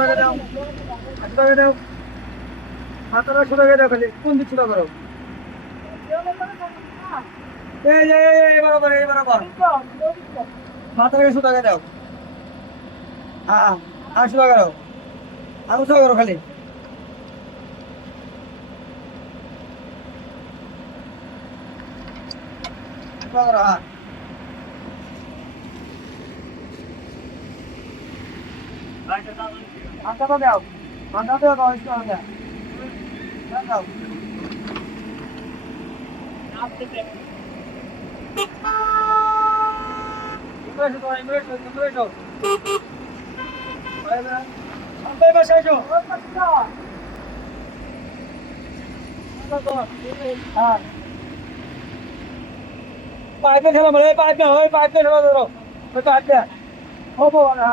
টাকা দাও, 800 টাকা দাও, 1700 টাকা দাও খালি। কোন দিক ছোট করো? এই বরাবর, এই বরাবর। 1700 টাকা দাও। হ্যাঁ, 800 টাকা দাও। 800 করো খালি। করো, হ্যাঁ। আচ্ছা দাও, আচ্ছা দাও, 10 টাকা দাও। দাও। ইংরেজ। সবাই বাসায় এসো। হ্যাঁ। পাইপে ঠেলা মারো, ওই পাইপে ঠেলা ধরো। ওই পাইপে। হবো না।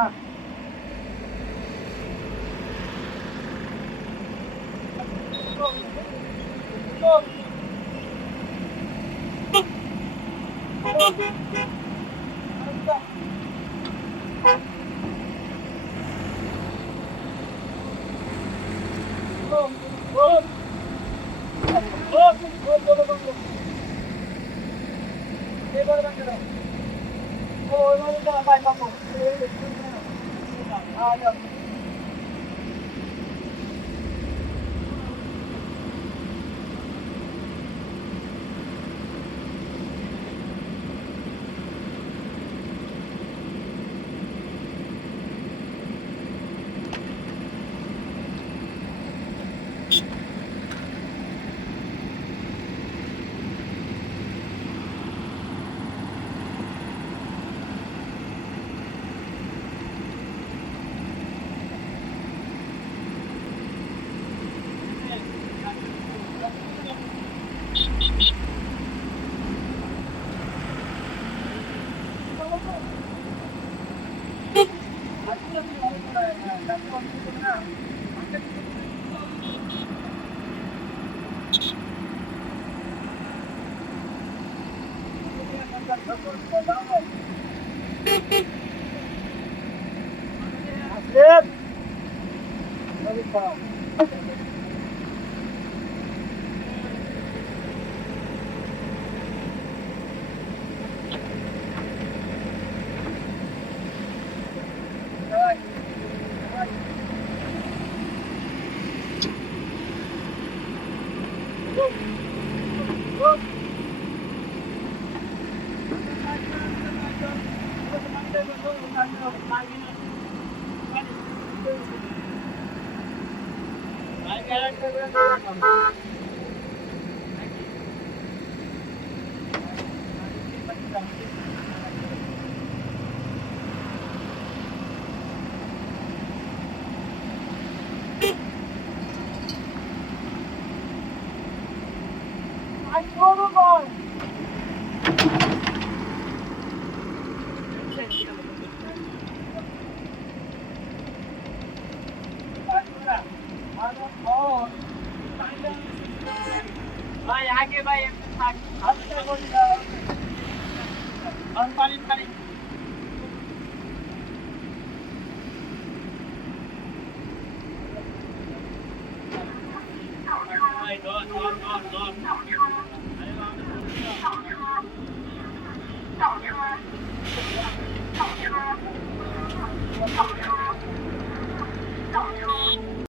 भाई आगे भाई पानी पानी दो